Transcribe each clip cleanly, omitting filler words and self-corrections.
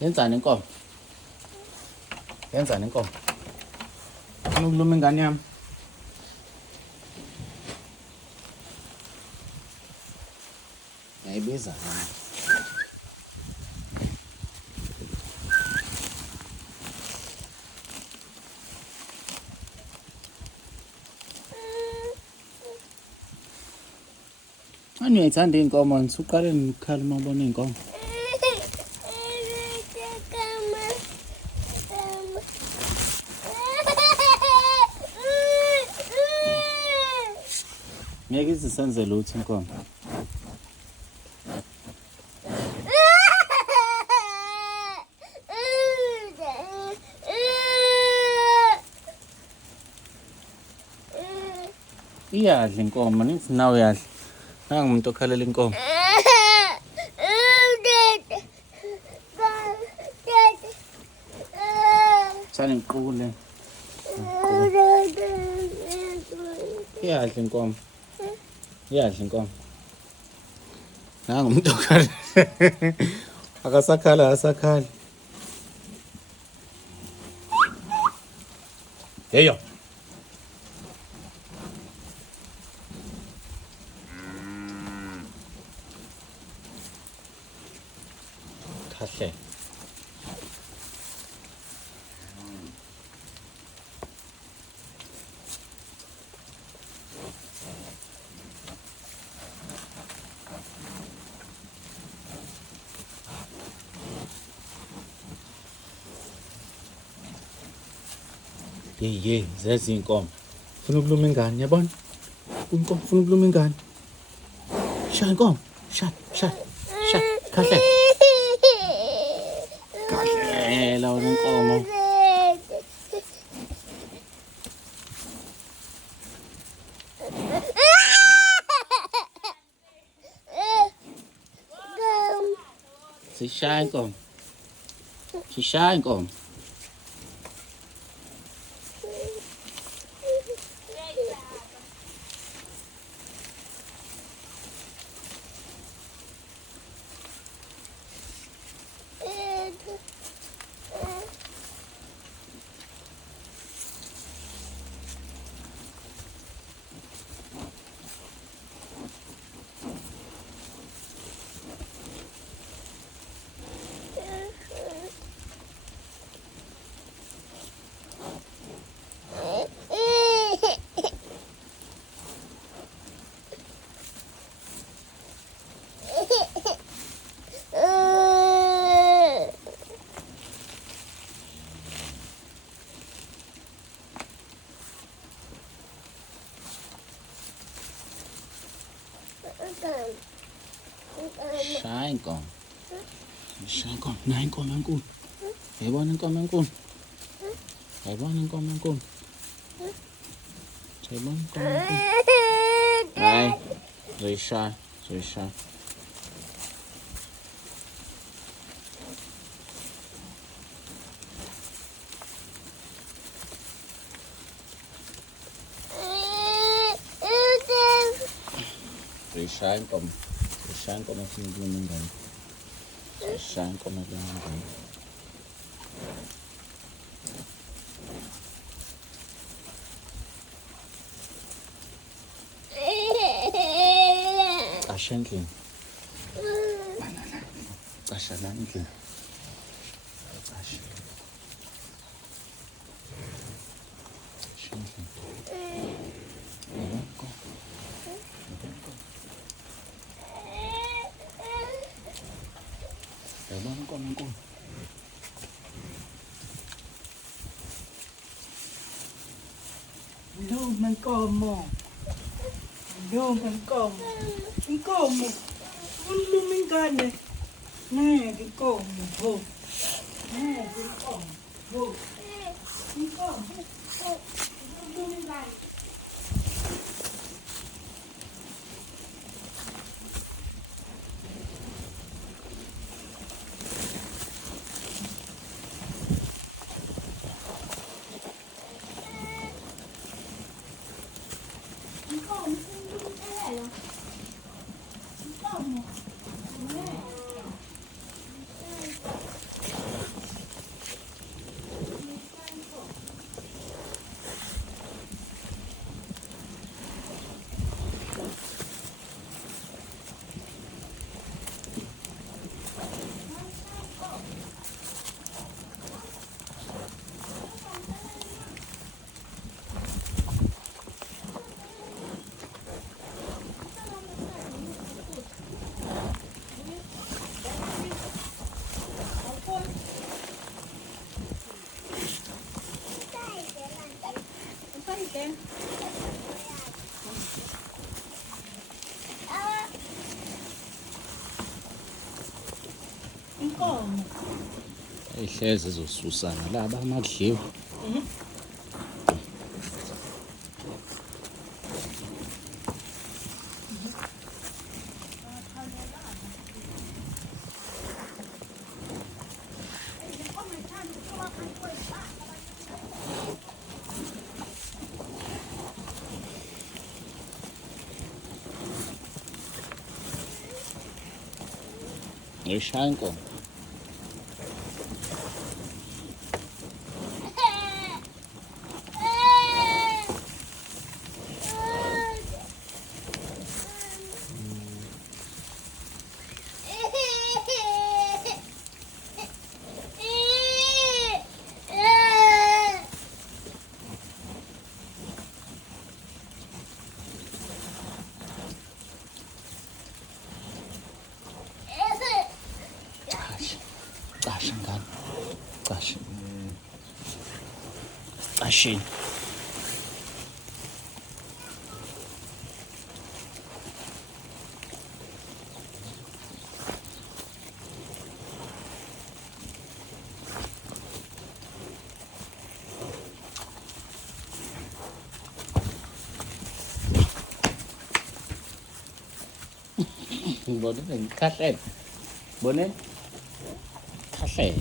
Yenzani inkomo? Yenzani inkomo? Ufuna ukuluma ingane yami? Ngiyayibiza hayi. Ani uyayithanda iy'nkomo nisuqale nikhala uma ubona iy'nkomo. Ngeke izisenze lutho inkomo. Iyadla inkomo, nithi nawe uyadla. Nangu umuntu okhalela inkomo. Sale ngiqule. Iyadla inkomo. Iyadla inkomo. Nangu umuntu okhalela. Akasakhala. Yeyo. Kahle. Ye, zezi inkomo. Ufuna ukuluma ingane, yabona? Inkomo ufuna ukuluma ingane. Shaya inkomo. Shaya. Kahle. Kahle wena inkomo. Sishaya inkomo. Sishaya inkomo. Shaya inkomo. Nayi inkomo enkulu. Yayibona inkomo enkulu. Yayibona inkomo enkulu. Hayi, zoyishaya. Zoyishaya inkomo. Zoyishaya inkomo ufuna ukuluma ingane. Zoyishaya inkomo ukuluma ingane. Casha endlini. Casha la endlini. Casha endlini. Yabona inkomo enkulu. Luma inkomo. Inkomo. Uluma ingane. Ngeke inkomo. Ho. Ngeke inkomo. Ho. Inkomo. Uluma ingane. em. Inkomo. Ihlezi ezosusana laba amadliwa. Ishaya inkomo. Casha ngane. Casha. Cashini. Bonin kahle. Bonin kahle.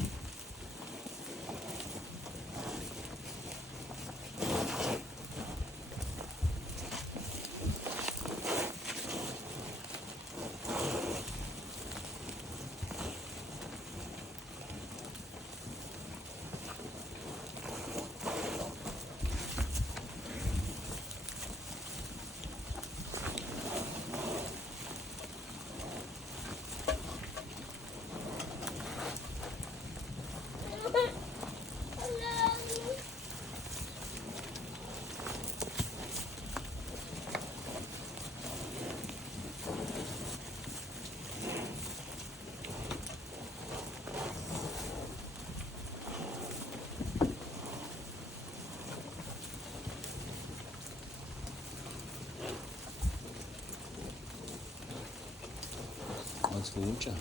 Asfuncha.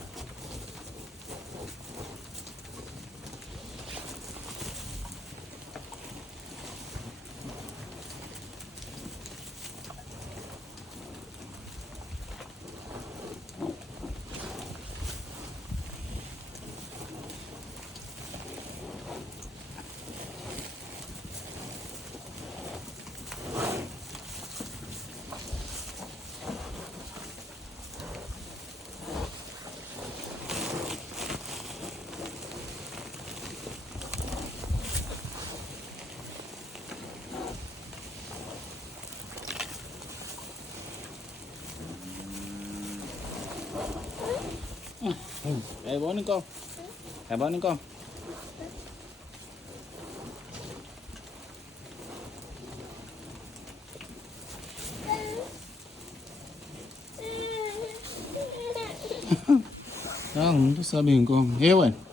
Bonin con. Bonin con. Không, nó sao mình con. Heo ơi.